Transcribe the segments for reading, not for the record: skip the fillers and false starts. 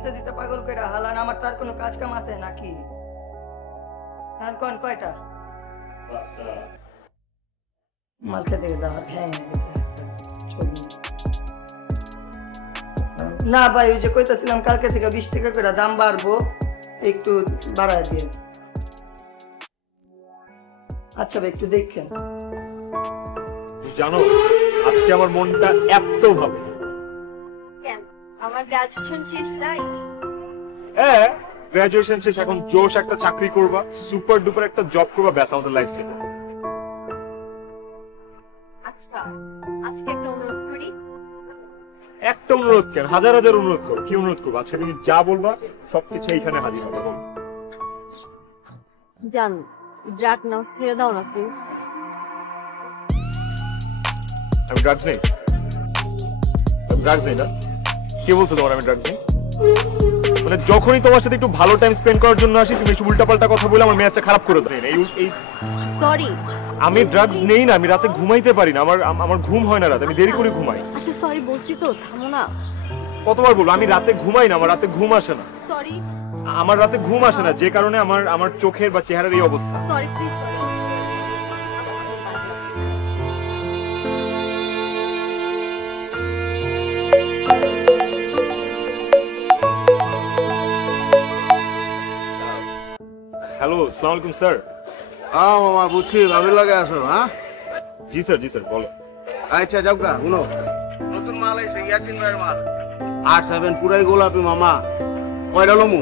দিতে দিতে পাগল কইরা হালান। আমার তার কোনো কাজ কাম আছে নাকি? আর কোন কয়টা মাল খেতে দাও হ্যাঁ না ভাই, ওই যে কইতাছিলাম কালকে থেকে 20 টাকা করে দাম বাড়বো, একটু বাড়ায় দিয়ে। আচ্ছা ভাই একটু দেখেন। জানো আজকে আমার মনটা এত ভালো। কেন? আমার গ্রাজুয়েশন শেষ তাই? হ্যাঁ গ্রাজুয়েশন শেষ, এখন জোশ একটা চাকরি করবা, সুপার ডুপার একটা জব করবা, ব্যাস আমাদের লাইফ সেট। আচ্ছা আজকে একটা অনুরোধ করি। একটা অনুরোধ কেন, হাজার হাজার অনুরোধ করো। কি অনুরোধ করবো? আচ্ছা তুমি যা বলবা সবকিছু এইখানে হাজির হবে। জান ড্রাগ নাও, ছেড়ে দাও না প্লিজ। আমি ড্রাগস নেই, আমি ড্রাগস নেই না। কে বলছো তোমার আমি ড্রাগস নেই? মানে যখনই তোমার সাথে একটু ভালো টাইম স্পেন্ড করার জন্য আসি, তুমি একটু উল্টাপাল্টা কথা বলে আমার মেজাজটা খারাপ করে দেয়। সরি, আমি ড্রাগস নেই না, আমি রাতে ঘুমাইতে পারি না, আমার ঘুম হয় না রাতে, আমি দেরি করে ঘুমাই। আচ্ছা সরি বলছি তো, থামো না। কতবার বলবো আমি রাতে ঘুমাই না, আমার রাতে ঘুম আসে না। সরি, আমার রাতে ঘুম আসে না, যে কারণে আমার চোখের বা চেহারার এই অবস্থা। Sorry please sorry. হ্যালো, আসসালামু আলাইকুম স্যার। হ্যাঁ মামা বুঝছি, ভাবির লাগে আসো। হ্যাঁ জি স্যার, জি স্যার বলো। আচ্ছা যাও গা, শুনো নতুন মাল আইছে, ইয়াসিন ভাইয়ের মাল 8-7 পুরাই গোলাপি মামা। কয়টা লমু?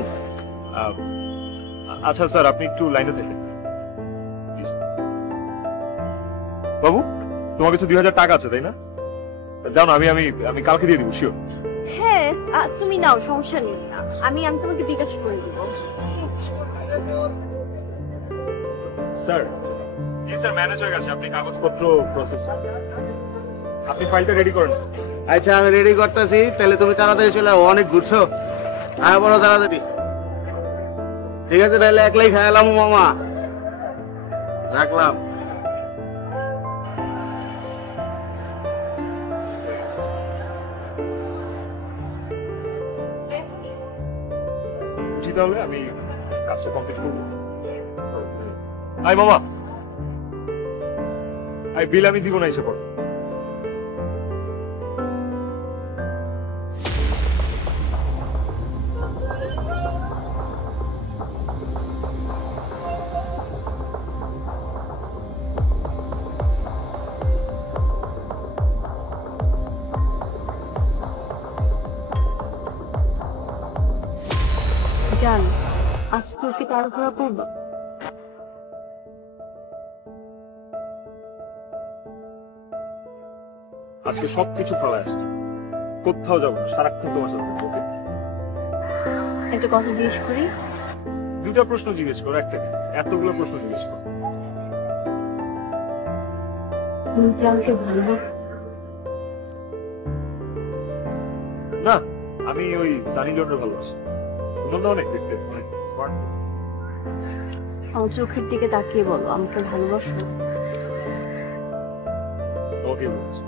আচ্ছা স্যার আপনি একটু লাইনে থাকেন। বাবু তোমার কাছে 2000 টাকা আছে তাই না? দাও না, আমি কালকে দিয়ে দিব শিওর। হ্যাঁ তুমি নাও, সমস্যা নেই। আমি তোমাকে বিকাশ করে দিব। স্যার জি স্যার ম্যানেজ হয়ে গেছে, আপনি কাগজপত্র প্রসেস, আপনি ফাইলটা রেডি করেন। আচ্ছা আমি রেডি করতেছি, তাহলে তুমি তাড়াতাড়ি চলে আও। অনেক ঘুরছো, হ্যাঁ বড় তাড়াতাড়ি। ঠিক আছে তাহলে একলাই খাইলাম মামা, রাখলাম। উঠি তাহলে, আমি কাজটা কমপ্লিট করবো। আই মামা, আই বিল আমি দিব না এসে পর। জান আজকে কি তাড়াহুড়া করবো? আজকে সবকিছু ফেলা আসছে, কোথাও যাবো না, সারাক্ষণ তোমার সাথে থাকবো। একটা কথা জিজ্ঞেস করি? দুটা প্রশ্ন জিজ্ঞেস করো, একটা এতগুলো প্রশ্ন জিজ্ঞেস করো। তুমি কি আমাকে ভালোবাসো? না, আমি ওই সানি লিওনের ভালোবাসি। ওনারা অনেক দেখতে অনেক স্মার্ট। আমার চোখের দিকে তাকিয়ে বলো, আমাকে ভালোবাসো? ওকে বলছি।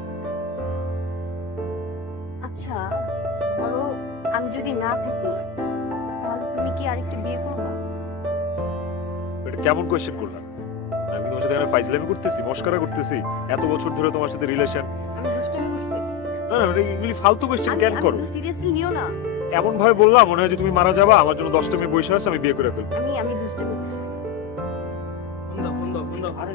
আচ্ছা ধরো আমি যদি না থাকি, তাহলে তুমি কি আরেকটা বিয়ে করবে? এটা কেমন কোয়েশ্চেন করলাম? আমি তোমার সাথে এখানে ফাইজলামি করতেছি, মস্করা করতেছি, এত বছর ধরে তোমার সাথে রিলেশন। আমি দুষ্টামি করছি? না না, এগুলি ফালতু কোয়েশ্চেন কেন করো? সিরিয়াসলি নিও না। এমন ভাবে বললাম মনে হয় যে তুমি মারা যাবা, আমার জন্য 10টা মেয়ে বসে আছে, আমি বিয়ে করে ফেলবো। আমি দুষ্টামি করছি। আরে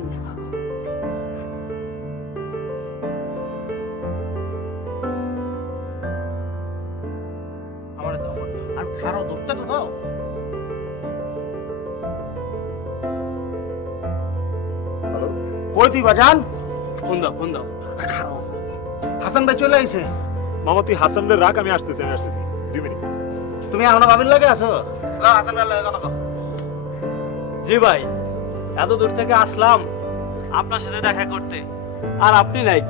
আমার দাও, আর খারাপ ধরতে তো দাও। হ্যালো, কই তুই বাজান? ফোন দাও। খারাপ হাসান ভাই চলে আইছে। মামা তুই হাসানরে রাখ, আমি আসতেছি 2 মিনিট। তুমি এখনো ভাবির লাগে আছো? লাও হাসান ভাই লাগে কথা কও। জি ভাই, এত দূর থেকে আসলাম আপনার সাথে দেখা করতে, আর আপনি নাই।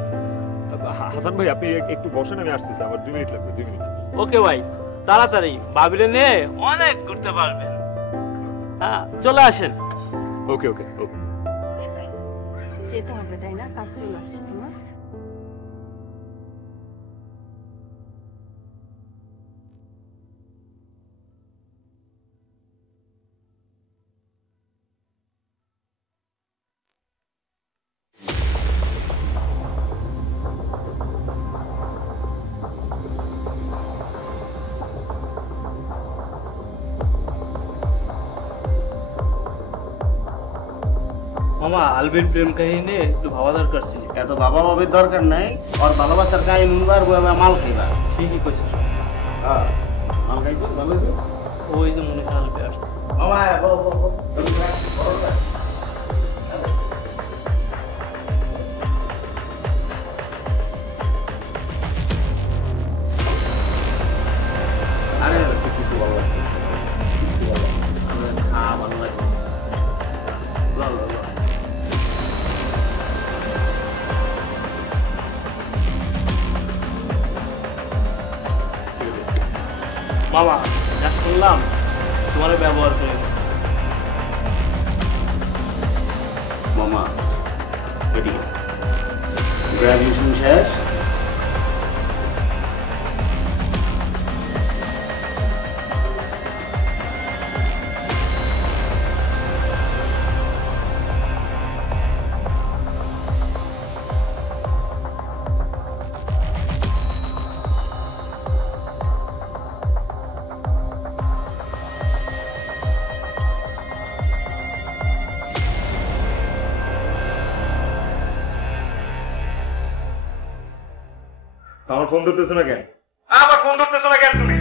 হাসান ভাই আপনি একটু বসেন, আমি আসতেছি, আমার 2 মিনিট লাগবে। 2 মিনিট। ওকে ভাই, তাড়াতাড়ি ভাবিলে নিয়ে অনেক ঘুরতে পারবেন। হ্যাঁ চলে আসেন। ওকে ওকে ওকে। যেতে হবে তাই না? কাজ চলে আসছে তোমার। মামা আলবির প্রেম কাহিনী নিয়ে একটু ভাবা দরকার ছিল। এত বাবা বাবির দরকার নাই, ওর ভালোবাসার কাহিনী উনবার বইবা মাল খাইবা। ঠিকই কইছিস। হ্যাঁ মাল খাইছো ভালো হয়েছে। ওই যে মনে হয় আলবি আসছে। মামা বলো বলো আরে কিছু ভালো লাগছে, কিছু ভালো আমরা খাওয়া ভালো লাগছে। লো লো লো মামা যা শুনলাম তোমার ব্যবহার করে মামা এদিকে গ্রাজুয়েশন শেষ, আমার ফোন ধরতেছো না কেন? আমার ফোন ধরতেছো না কেন তুমি?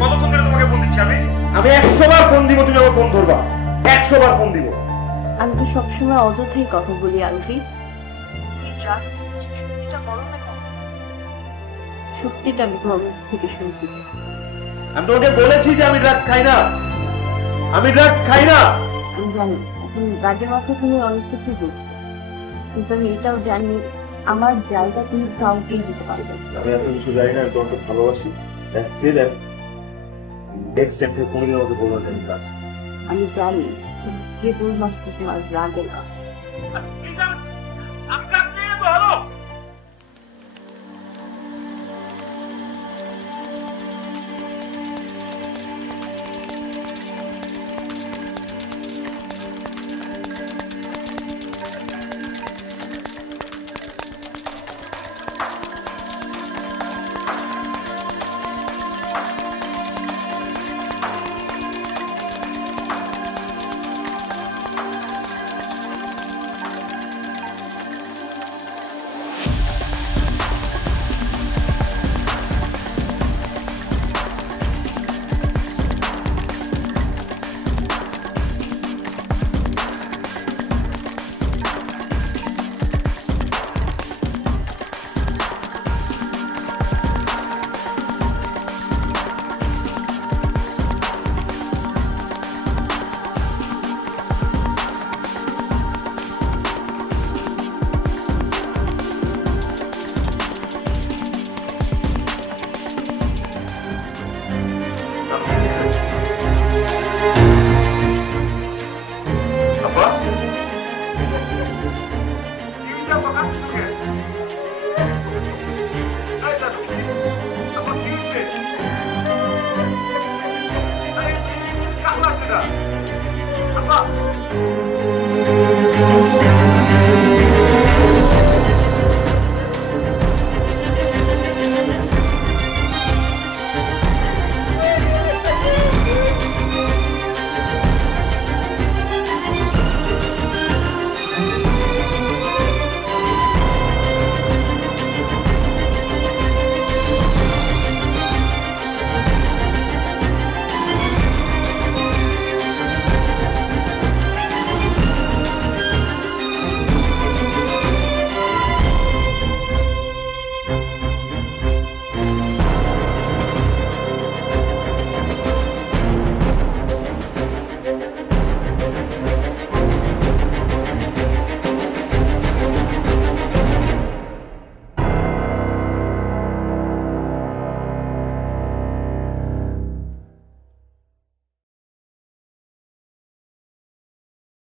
কতক্ষণ ধরে তোমাকে ফোন দিচ্ছি আমি? আমি 100 বার ফোন দিব, তুমি আমার ফোন ধরবা। 100 বার ফোন দিব। আমি তো সবসময় অযথাই কথা বলি আলভি। সত্যিটা বলো না কেন? সত্যিটা আমি ঘর থেকে শুনতে চাই। আমি তোমাকে বলেছি যে আমি ড্রাগস খাই না, আমি ড্রাগস খাই না। আমি জানি এখন রাগের মাথায় তুমি অনেক কিছু বলছো, কিন্তু আমি এটাও জানি আমার জায়গা তুমি কাউকে দিতে পারবে না। আমি এত কিছু জানি না, আমি তোমাকে ভালোবাসি। That's it. নেক্সট টাইম থেকে কোনোদিন আমাকে বলবো না আমি কাজ। আমি জানি কেবলমাত্র তোমার রাগে না। আমি কাজ নিয়ে ভালো। Apa?